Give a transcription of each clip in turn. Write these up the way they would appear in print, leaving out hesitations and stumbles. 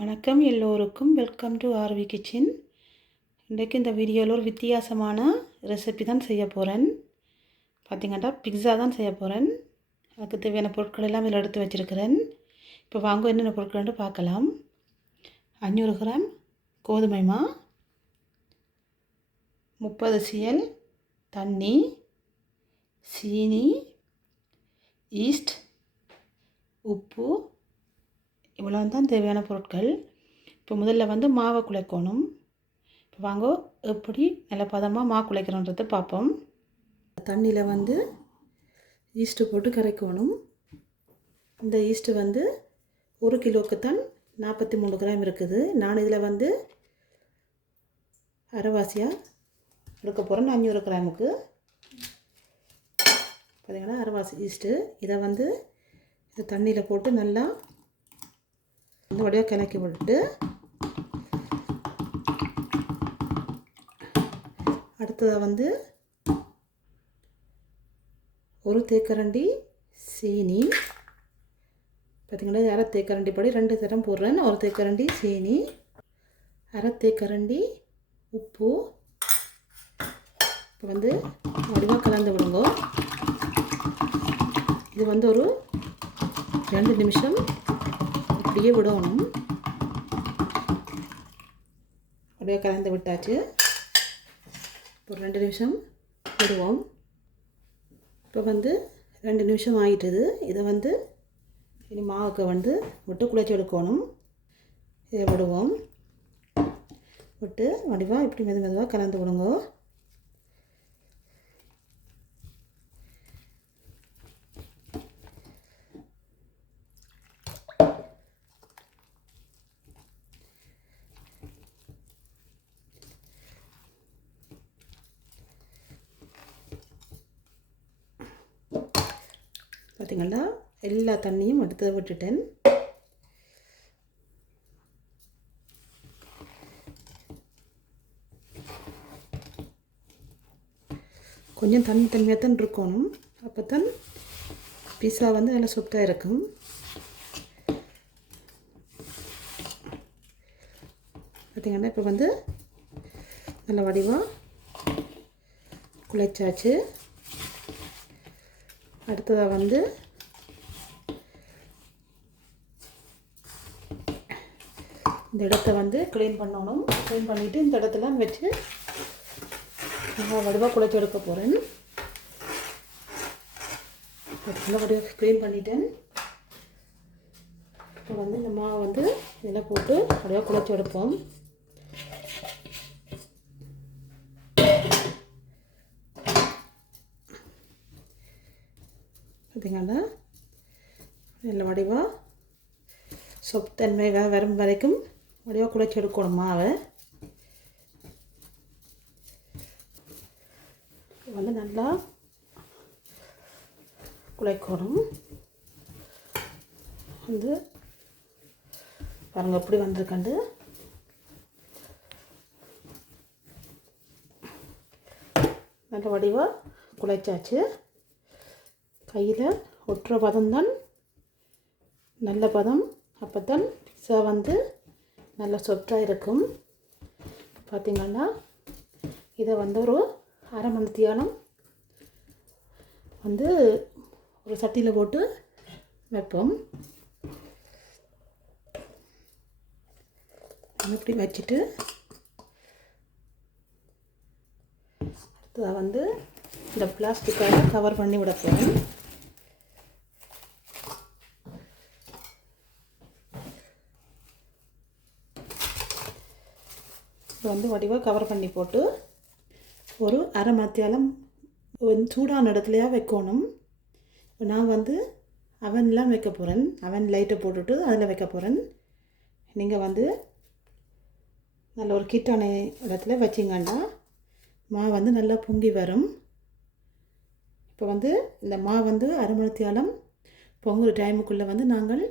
வணக்கம் எல்லோருக்கும் welcome to RV kitchen. இன்றைக்கு இந்த வீடியோவில் ஒரு வித்தியாசமான ரெசிபி தான் செய்ய போகிறேன். பார்த்திங்கன்னா பிட்ஸா தான் செய்ய போகிறேன். அதுக்கு தேவையான பொருட்கள் எல்லாம் இதில் எடுத்து வச்சுருக்கிறேன். இப்போ வாங்க என்னென்ன பொருட்கள்னு பார்க்கலாம். 500 கிராம் கோதுமை மா, 30 cl தண்ணி, சீனி, ஈஸ்ட், உப்பு, இவ்வளோ தான் தேவையான பொருட்கள். இப்போ முதல்ல மாவை குழைக்கணும். இப்போ வாங்க எப்படி நல்ல பதமாக மா குழைக்கிறோன்றதை பார்ப்போம். தண்ணியில் ஈஸ்ட்டு போட்டு கரைக்கணும். இந்த ஈஸ்ட்டு 1 கிலோவுக்கு தான் 43 கிராம் இருக்குது. நான் இதில் அரைவாசியாக எடுக்க போகிறேன். 500 கிராமுக்கு பார்த்திங்கன்னா அரைவாசி ஈஸ்ட்டு. இதை இந்த தண்ணியில் போட்டு நல்லா இந்த வழியாக கிளக்கி விட்டுட்டு அடுத்ததாக ஒரு தேக்கரண்டி சீனி, பார்த்திங்கன்னா அரை தேக்கரண்டி படி 2 தரம் போடுறேன். ஒரு தேக்கரண்டி சீனி, அரை தேக்கரண்டி உப்பு. இப்போ வடிவாக கலந்து விடுங்க. இது ஒரு 2 நிமிஷம் அப்படியே விடணும். அப்படியே கலந்து விட்டாச்சு. ஒரு 2 நிமிஷம் விடுவோம். இப்போ 2 நிமிஷம் ஆகிட்டுது. இதை இனி மாவுக்கு விட்டு குழைச்சி எடுக்கணும். இதை விடுவோம். விட்டு வடிவாக இப்படி மெதுவாக கலந்து விடுங்க. பார்த்திங்கன்னா எல்லா தண்ணியும் எடுத்து விட்டுட்டேன். கொஞ்சம் தண்ணியாக தான் இருக்கணும். அப்போ தான் பீஸா நல்லா சொத்தாக இருக்கும். பார்த்திங்கன்னா இப்போ நல்ல வடிவாக குழைச்சாச்சு. அடுத்ததாக இந்த இடத்த க்ளீன் பண்ணணும். க்ளீன் பண்ணிவிட்டு இந்த இடத்துல வச்சு நல்லா வடிவாக குழைச்சி எடுக்க போகிறேன். நல்லா வடிவாக க்ளீன் பண்ணிட்டேன். இப்போ இந்த மாவை இதில் போட்டு வடிவாக குழைச்சி எடுப்போம். பார்த்திங்கன்னா நல்ல வடிவாக சொத்தன்மை வரும் வரைக்கும் வடிவாக குழைச்சி எடுக்கணும் மாவை. நல்லா குழைக்கணும். பாருங்கள் எப்படி வந்திருக்கண்டு. நல்ல வடிவாக குழைச்சாச்சு. கையில் ஒட்டுற பதம் தான் நல்ல பதம். அப்போ தான் பிஸா நல்ல சொத்தாக இருக்கும். பார்த்திங்கன்னா இதை ஒரு அரை மணி நேரம் ஒரு சட்டியில் போட்டு வைப்போம். இப்படி வச்சுட்டு அடுத்ததாக இந்த பிளாஸ்டிக்காக கவர் பண்ணி விட போகிறேன். வடிவாக கவர் பண்ணி போட்டு ஒரு அரை மணி நேரம் சூடான இடத்துலையாக வைக்கணும். நான் அவன்லாம் வைக்க போகிறேன். அவன் லைட்டை போட்டுட்டு அதில் வைக்க போகிறேன். நீங்கள் நல்ல ஒரு கீட்டான இடத்துல வச்சிங்கன்னா மா நல்லா பொங்கி வரும். இப்போ இந்த மா அரை மணி நேரம் பொங்குற டைமுக்குள்ளே நாங்கள்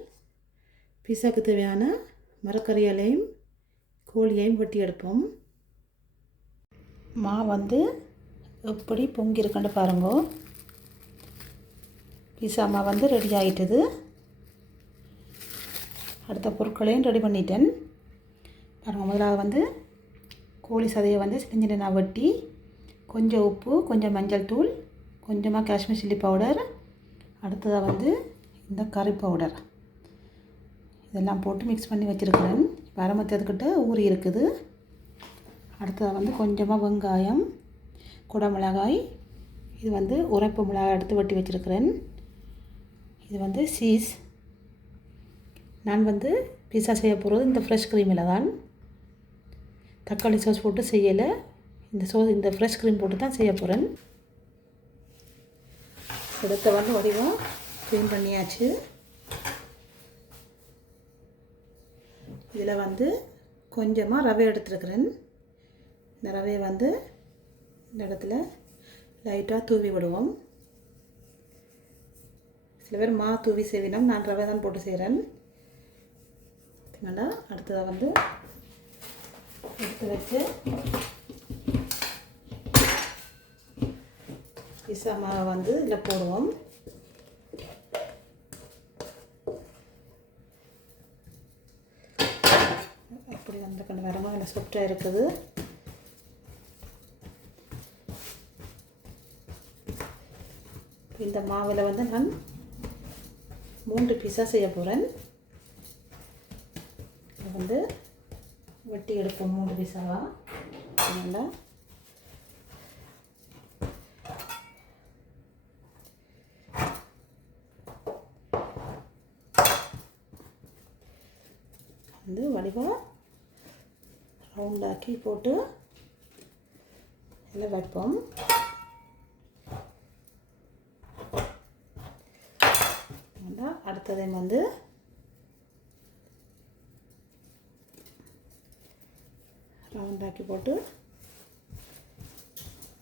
பீஸாக்கு தேவையான மரக்கறி இலையும் கோழியையும் வெட்டி எடுப்போம். மா எப்படி பொங்கி இருக்குன்னு பாருங்க. பீஸா மா ரெடி ஆகிட்டுது. அடுத்த பொருட்களையும் ரெடி பண்ணிட்டேன். பாருங்கள், முதலாவது வந்து கோழி சதையை வந்து சின்ன சின்ன வெட்டி கொஞ்சம் உப்பு, கொஞ்சம் மஞ்சள் தூள், கொஞ்சமாக காஷ்மீர் சில்லி பவுடர், அடுத்ததாக வந்து இந்த கறி பவுடர் இதெல்லாம் போட்டு மிக்ஸ் பண்ணி வச்சுருக்கிறேன். வரமத்ததுக்கிட்ட ஊறி இருக்குது. அடுத்ததாக வந்து கொஞ்சமாக வெங்காயம், குடமிளகாய், இது வந்து உரைப்பு மிளகாய் எடுத்து வெட்டி வச்சுருக்கிறேன். இது வந்து சீஸ். நான் வந்து பீஸா செய்ய போகிறது இந்த ஃப்ரெஷ் க்ரீமில் தான். தக்காளி சோஸ் போட்டு செய்யலை, இந்த ஃப்ரெஷ் க்ரீம் போட்டு தான் செய்ய போகிறேன். இடத்த வந்து வடிவாக க்ளீன் பண்ணியாச்சு. இதில் வந்து கொஞ்சமாக ரவை எடுத்துருக்கிறேன். இந்த ரவையை வந்து இந்த இடத்துல லைட்டாக தூவி விடுவோம். சில பேர் தூவி செய்வினோம், நான் ரவை தான் போட்டு செய்கிறேன். பார்த்தீங்கன்னா அடுத்ததாக வந்து எடுத்து வச்சு பீஸா மாவை வந்து இதில் போடுவோம். அப்படி வந்து கொஞ்சம் வரமாக நல்லா சாஃப்டாக இருக்குது. இந்த மாவில் வந்து நான் 3 பீஸா செய்ய போகிறேன். வந்து வெட்டி எடுப்போம் 3 பீஸாவாக. நல்லா வந்து வடிவாக ரவுண்டாக்கி போட்டு எல்லாம் வைப்போம். அடுத்ததையும் வந்து ரவுண்டாக்கி போட்டு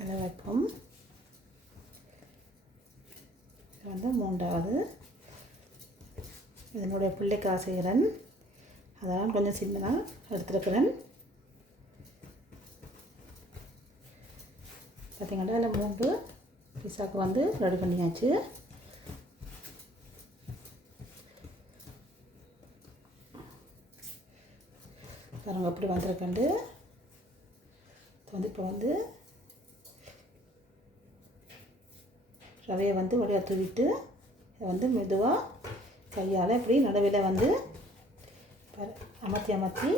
எல்லாம் வைப்போம். இது வந்து 3வது. இதனுடைய பிள்ளைக்காக செய்கிறேன், அதெல்லாம் கொஞ்சம் சின்னதாக எடுத்துருக்கிறேன். பார்த்திங்கன்னா அதில் 3 பீஸாவுக்கு வந்து ரெடி பண்ணியாச்சு. பாருங்கள் அப்படி வந்திருக்கண்டு. இப்போ வந்து ரவையை வந்து வழியாக தூவிட்டு இதை வந்து மெதுவாக கையால் இப்படி நடுவில் வந்து அமர்த்தி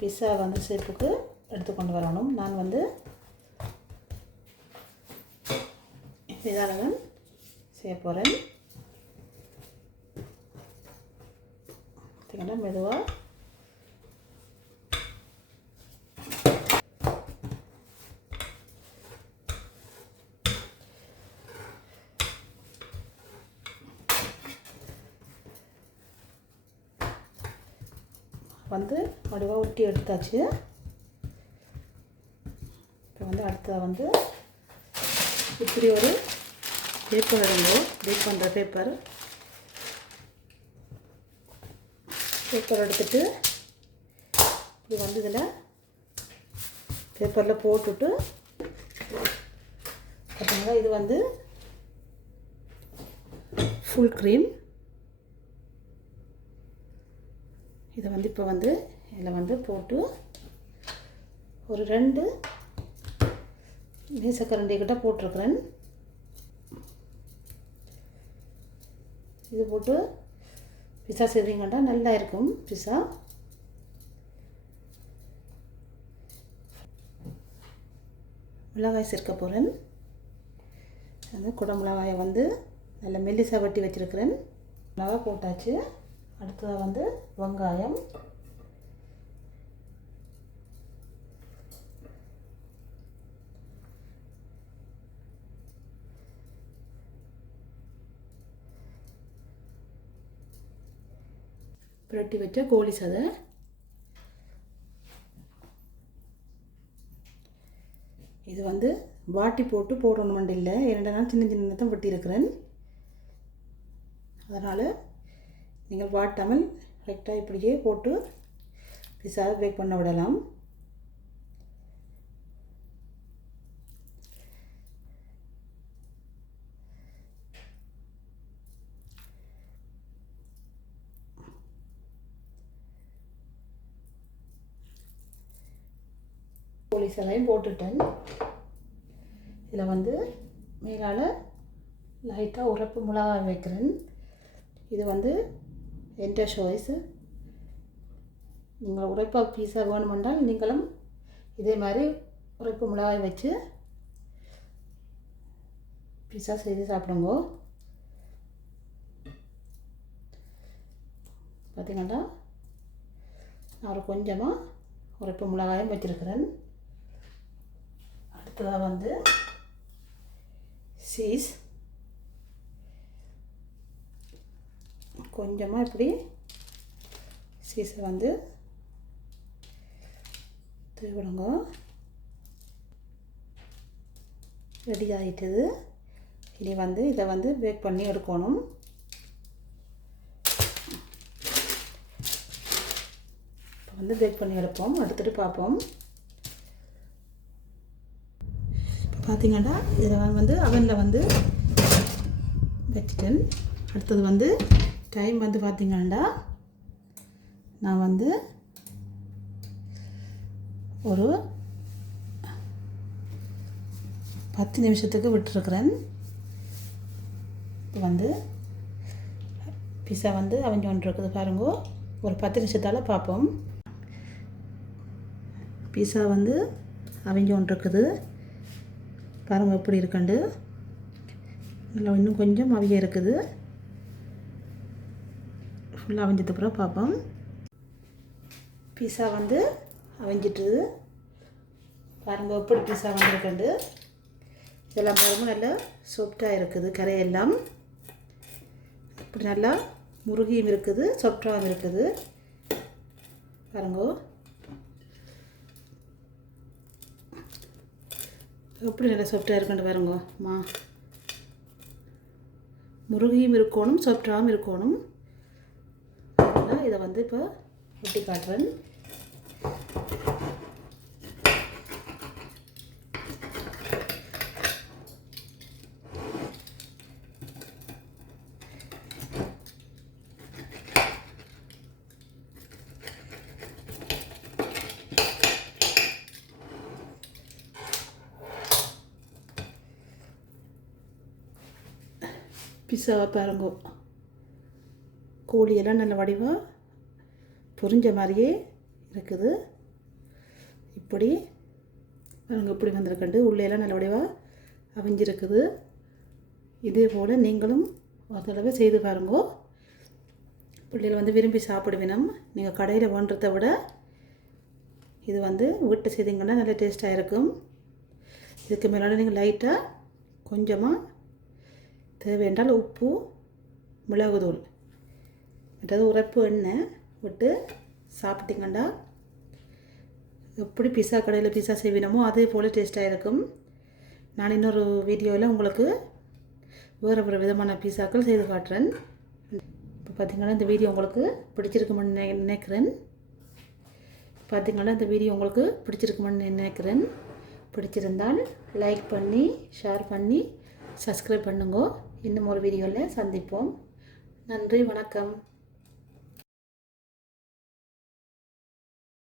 பிஸா வந்து ஷேப்புக்கு எடுத்துக்கொண்டு வரணும். நான் வந்து இதால் செய்ய போகிறேன். பார்த்தீங்கன்னா மெதுவாக வந்து வடிவாக ஒட்டி எடுத்தாச்சு. இப்போ வந்து அடுத்ததாக வந்து இப்படி ஒரு பேப்பர் எடுங்க, பேக் பண்ணுற பேப்பர் எடுத்துட்டு இப்படி வந்து இதில் பேப்பரில் போட்டுட்டு பார்த்தீங்களா, இது வந்து ஃபுல் க்ரீம். இதை வந்து இப்போ வந்து இதில் வந்து போட்டு ஒரு 2 மேசக்கரண்டி கிட்ட போட்டிருக்கிறேன். இது போட்டு பிஸா செய்வீங்கன்னா நல்லா இருக்கும். பிஸா மிளகாய் சேர்க்க போகிறேன். அந்த குடமிளகாயை வந்து நல்ல மெல்லிசாக வெட்டி வச்சுருக்கிறேன். மிளகாய் போட்டாச்சு. அடுத்ததாக வந்து வெங்காயம், புரட்டி வச்ச கோழி சதை, இது வந்து வாட்டி போட்டு போடணும் இல்லை, 2 நாள் சின்ன சின்ன தான் வெட்டியிருக்கிறேன். அதனால் நீங்கள் வாட்டாமல் கரெக்டாக இப்படியே போட்டு பிஸா பேக் பண்ண விடலாம். போலீஸ் எல்லாம் போட்டுட்டேன். இதில் வந்து மேலால் லைட்டாக உரப்பு மிளகாய் வைக்கிறேன். இது வந்து எந்த சாய்ஸு. நீங்கள் உரைப்பாக பீஸா வேணுமென்றால் நீங்களும் இதே மாதிரி உரைப்பு மிளகாய் வச்சு பீஸா செய்து சாப்பிடுங்க. பார்த்திங்கன்னா நான் ஒரு கொஞ்சமாக உரைப்பு மிளகாயும் வச்சுருக்கிறேன். அடுத்ததாக வந்து சீஸ் கொஞ்சமாக இப்படி சீஸை வந்து தூவிடுங்க. ரெடி ஆகிட்டுது. இனி வந்து இதை வந்து பேக் பண்ணி எடுக்கணும். இப்போ வந்து பேக் பண்ணி எடுப்போம், எடுத்துகிட்டு பார்ப்போம். இப்போ பார்த்திங்கன்னா இதை வந்து அவனில் வந்து வச்சுட்டேன். அடுத்தது வந்து டைம் வந்து பார்த்திங்கன்னா நான் வந்து ஒரு 10 நிமிஷத்துக்கு விட்டுருக்குறேன். இப்போ வந்து பிஸா வந்து அவஞ்சு கொண்டு இருக்குது பாருங்க. ஒரு 10 நிமிஷத்தால் பார்ப்போம். பிஸா வந்து அவஞ்சு கொண்டு இருக்குது பாருங்கள் எப்படி இருக்குண்டு. நல்லா இன்னும் கொஞ்சம் அவிய இருக்குது. ஃபுல்லாக அவஞ்சதுக்கப்புறம் பார்ப்போம். பிஸா வந்து அவஞ்சிட்டுது பாருங்கள் எப்படி பிஸா வந்துருக்குண்டு. இதெல்லாம் பாருங்கள் நல்லா சாஃப்டாக இருக்குது. கரையெல்லாம் இப்படி நல்லா முருகியும் இருக்குது, சாஃப்டாகவும் இருக்குது பாருங்க. எப்படி நல்லா சாஃப்டாக இருக்குன்னு பாருங்க. முருகியும் இருக்கணும், சாஃப்டாகவும் இருக்கணும். இதை வந்து இப்போ ஒட்டி காட்டுறேன். பிஸாவை பாருங்க. கோழியெல்லாம் நல்ல வடிவாக பொரிஞ்ச மாதிரியே இருக்குது. இப்படி பாருங்க இப்படி வந்திருக்கண்டு. உள்ளேலாம் நல்ல வடிவாக அவிஞ்சிருக்குது. இதே போல் நீங்களும் ஒரு தடவை செய்து பாருங்க. பிள்ளைகள் வந்து விரும்பி சாப்பிடுவினம். நீங்கள் கடையில் வாங்குறத விட இது வந்து வீட்டு செய்திங்கன்னா நல்ல டேஸ்ட்டாக இருக்கும். இதுக்கு மேலே நீங்கள் லைட்டாக கொஞ்சமாக தேவையென்றால் உப்பு, மிளகுத்தூள், மற்றது உரைப்பு எண்ணெய் விட்டு சாப்பிட்டிங்கன்னா எப்படி பிஸா கடையில் பிஸா செய்வினமோ அதே போல் டேஸ்ட்டாக இருக்கும். நான் இன்னொரு வீடியோவில் உங்களுக்கு வேறு விதமான பிஸாக்கள் செய்து காட்டுறேன். இப்போ பார்த்திங்கன்னா இந்த வீடியோ உங்களுக்கு பிடிச்சிருக்குமென்னு நினைக்கிறேன். பார்த்திங்கன்னா இந்த வீடியோ உங்களுக்கு பிடிச்சிருக்குமென்னு நினைக்கிறேன். பிடிச்சிருந்தால் லைக் பண்ணி ஷேர் பண்ணி சப்ஸ்கிரைப் பண்ணுங்க. இன்னும் ஒரு வீடியோவில் சந்திப்போம். நன்றி, வணக்கம்.